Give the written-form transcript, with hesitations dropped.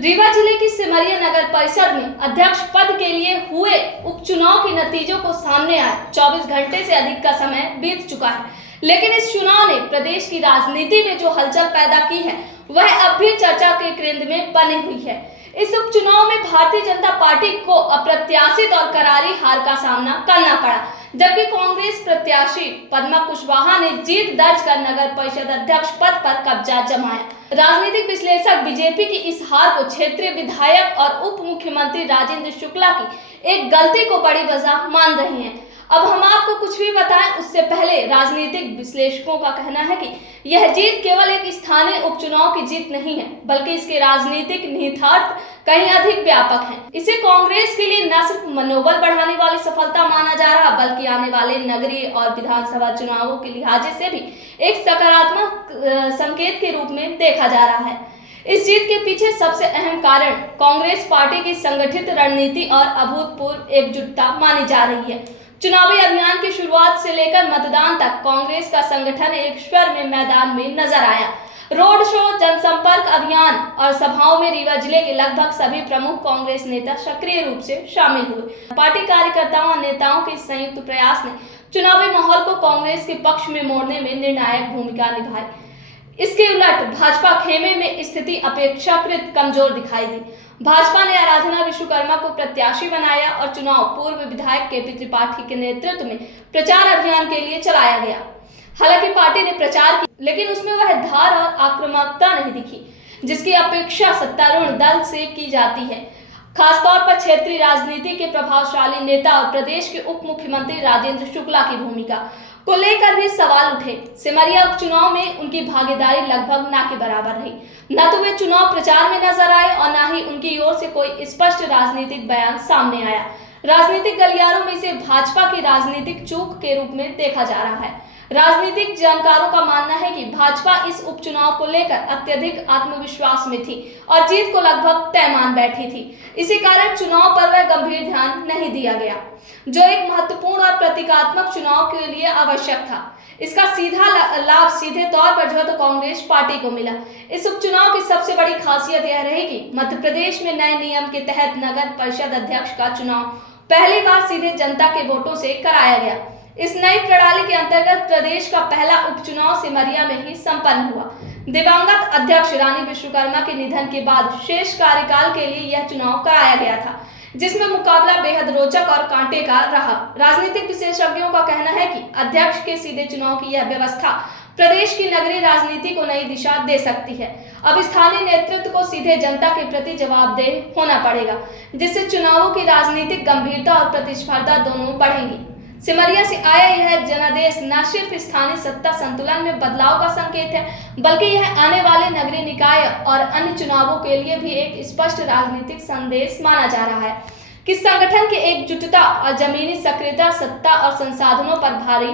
रीवा जिले की सिमरिया नगर परिषद में अध्यक्ष पद के लिए हुए उपचुनाव के नतीजों को सामने आए 24 घंटे से अधिक का समय बीत चुका है, लेकिन इस चुनाव ने प्रदेश की राजनीति में जो हलचल पैदा की है वह अब भी चर्चा के केंद्र में बनी हुई है। इस उपचुनाव में भारतीय जनता पार्टी को अप्रत्याशित और करारी हार का सामना करना पड़ा, जबकि कांग्रेस प्रत्याशी पद्मा कुशवाहा ने जीत दर्ज कर नगर परिषद अध्यक्ष पद पर कब्जा जमाया। राजनीतिक विश्लेषक बीजेपी की इस हार को क्षेत्रीय विधायक और उप मुख्यमंत्री राजेंद्र शुक्ला की एक गलती को बड़ी वजह मान रहे हैं। अब हम आपको कुछ भी बताएं उससे पहले राजनीतिक विश्लेषकों का कहना है कि यह जीत केवल एक स्थानीय उपचुनाव की जीत नहीं है, बल्कि इसके राजनीतिक निहितार्थ कहीं अधिक व्यापक हैं। इसे कांग्रेस के लिए न सिर्फ मनोबल बढ़ाने वाली सफलता माना जा रहा, बल्कि आने वाले नगरीय और विधानसभा चुनावों के लिहाजे से भी एक सकारात्मक संकेत के रूप में देखा जा रहा है। इस जीत के पीछे सबसे अहम कारण कांग्रेस पार्टी की संगठित रणनीति और अभूतपूर्व एकजुटता मानी जा रही है। चुनावी अभियान की शुरुआत से लेकर मतदान तक कांग्रेस का संगठन एक स्वर में मैदान में नजर आया। रोड शो, जनसंपर्क अभियान और सभाओं में रीवा जिले के लगभग सभी प्रमुख कांग्रेस नेता सक्रिय रूप से शामिल हुए। पार्टी कार्यकर्ताओं और नेताओं के संयुक्त प्रयास ने चुनावी माहौल को कांग्रेस के पक्ष में मोड़ने में निर्णायक भूमिका निभाई। इसके उलट भाजपा खेमे में स्थिति अपेक्षाकृत कमजोर दिखाई दी। भाजपा ने आराधना विश्वकर्मा को प्रत्याशी बनाया और चुनाव पूर्व विधायक केपी त्रिपाठी के नेतृत्व में प्रचार अभियान के लिए चलाया गया। हालांकि पार्टी ने प्रचार किया, लेकिन उसमें वह धार और आक्रामकता नहीं दिखी जिसकी अपेक्षा सत्तारूढ़ दल से की जाती है। खासतौर पर क्षेत्रीय राजनीति के प्रभावशाली नेता और प्रदेश के उप मुख्यमंत्री राजेंद्र शुक्ला की भूमिका को लेकर भी सवाल उठे। सिमरिया उपचुनाव में उनकी भागीदारी लगभग ना के बराबर रही। न तो वे चुनाव प्रचार में नजर आए और न ही उनकी ओर से कोई स्पष्ट राजनीतिक बयान सामने आया। राजनीतिक गलियारों में इसे भाजपा की राजनीतिक चूक के रूप में देखा जा रहा है। राजनीतिक जानकारों का मानना है कि भाजपा इस उपचुनाव को लेकर अत्यधिक आत्मविश्वास में थी और जीत को लगभग तय मान बैठी थी। इसी कारण चुनाव पर वह गंभीर ध्यान नहीं दिया गया, जो एक महत्वपूर्ण और प्रतीकात्मक चुनाव के लिए आवश्यक था। इसका सीधा लाभ सीधे तौर पर जो तो कांग्रेस पार्टी को मिला। इस उपचुनाव की सबसे बड़ी खासियत यह रही कि मध्य प्रदेश में नए नियम के तहत नगर परिषद अध्यक्ष का चुनाव पहली बार सीधे जनता के वोटों से कराया गया। इस नई प्रणाली के अंतर्गत प्रदेश का पहला उपचुनाव सिमरिया में ही संपन्न हुआ। दिवंगत अध्यक्ष रानी विश्वकर्मा के निधन के बाद शेष कार्यकाल के लिए यह चुनाव कराया गया था, जिसमें मुकाबला बेहद रोचक और कांटे का रहा। राजनीतिक विशेषज्ञों का कहना है कि अध्यक्ष के सीधे चुनाव की यह व्यवस्था प्रदेश की नगरीय राजनीति को नई दिशा दे सकती है। अब स्थानीय नेतृत्व को सीधे जनता के प्रति जवाबदेह होना पड़ेगा, जिससे चुनावों की राजनीतिक गंभीरता और प्रतिस्पर्धा दोनों बढ़ेंगी। सिमरिया से आया यह जनादेश न सिर्फ स्थानीय सत्ता संतुलन में बदलाव का संकेत है, बल्कि यह आने वाले नगरीय निकाय और अन्य चुनावों के लिए भी एक स्पष्ट राजनीतिक संदेश माना जा रहा है कि संगठन की एकजुटता और जमीनी सक्रियता सत्ता और संसाधनों पर भारी